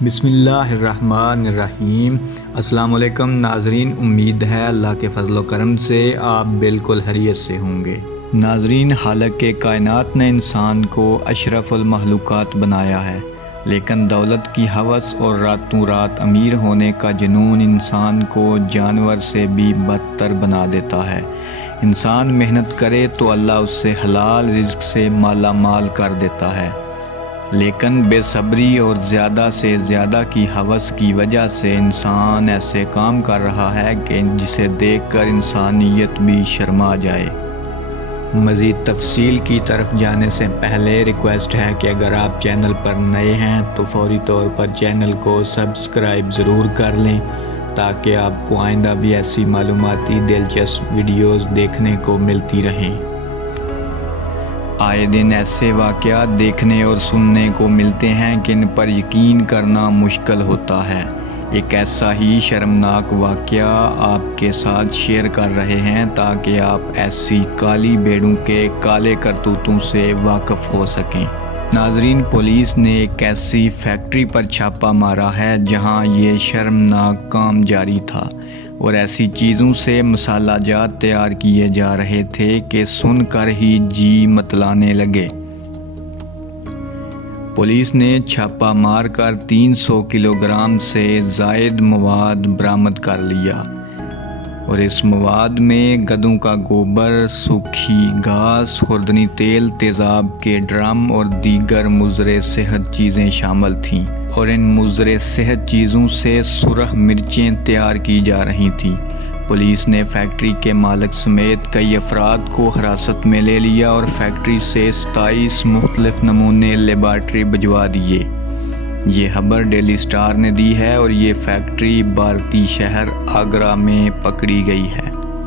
بسم اللہ الرحمن الرحیم۔ السلام علیکم ناظرین، امید ہے اللہ کے فضل و کرم سے آپ بالکل خیریت سے ہوں گے۔ ناظرین، حالانکہ کائنات نے انسان کو اشرف المخلوقات بنایا ہے، لیکن دولت کی ہوس اور راتوں رات امیر ہونے کا جنون انسان کو جانور سے بھی بدتر بنا دیتا ہے۔ انسان محنت کرے تو اللہ اس سے حلال رزق سے مالا مال کر دیتا ہے، لیکن بے صبری اور زیادہ سے زیادہ کی ہوس کی وجہ سے انسان ایسے کام کر رہا ہے کہ جسے دیکھ کر انسانیت بھی شرما جائے۔ مزید تفصیل کی طرف جانے سے پہلے ریکویسٹ ہے کہ اگر آپ چینل پر نئے ہیں تو فوری طور پر چینل کو سبسکرائب ضرور کر لیں تاکہ آپ کو آئندہ بھی ایسی معلوماتی دلچسپ ویڈیوز دیکھنے کو ملتی رہیں۔ آئے دن ایسے واقعات دیکھنے اور سننے کو ملتے ہیں کہ ان پر یقین کرنا مشکل ہوتا ہے۔ ایک ایسا ہی شرمناک واقعہ آپ کے ساتھ شیئر کر رہے ہیں تاکہ آپ ایسی کالی بھیڑوں کے کالے کرتوتوں سے واقف ہو سکیں۔ ناظرین، پولیس نے ایک ایسی فیکٹری پر چھاپہ مارا ہے جہاں یہ شرمناک کام جاری تھا اور ایسی چیزوں سے مسالہ جات تیار کیے جا رہے تھے کہ سن کر ہی جی متلانے لگے۔ پولیس نے چھاپہ مار کر 300 کلو گرام سے زائد مواد برآمد کر لیا اور اس مواد میں گدوں کا گوبر، سوکھی گھاس، خوردنی تیل، تیزاب کے ڈرم اور دیگر مضر صحت چیزیں شامل تھیں، اور ان مضر صحت چیزوں سے سرخ مرچیں تیار کی جا رہی تھیں۔ پولیس نے فیکٹری کے مالک سمیت کئی افراد کو حراست میں لے لیا اور فیکٹری سے 27 مختلف نمونے لیبارٹری بھجوا دیے۔ یہ خبر ڈیلی اسٹار نے دی ہے اور یہ فیکٹری بھارتی شہر آگرہ میں پکڑی گئی ہے۔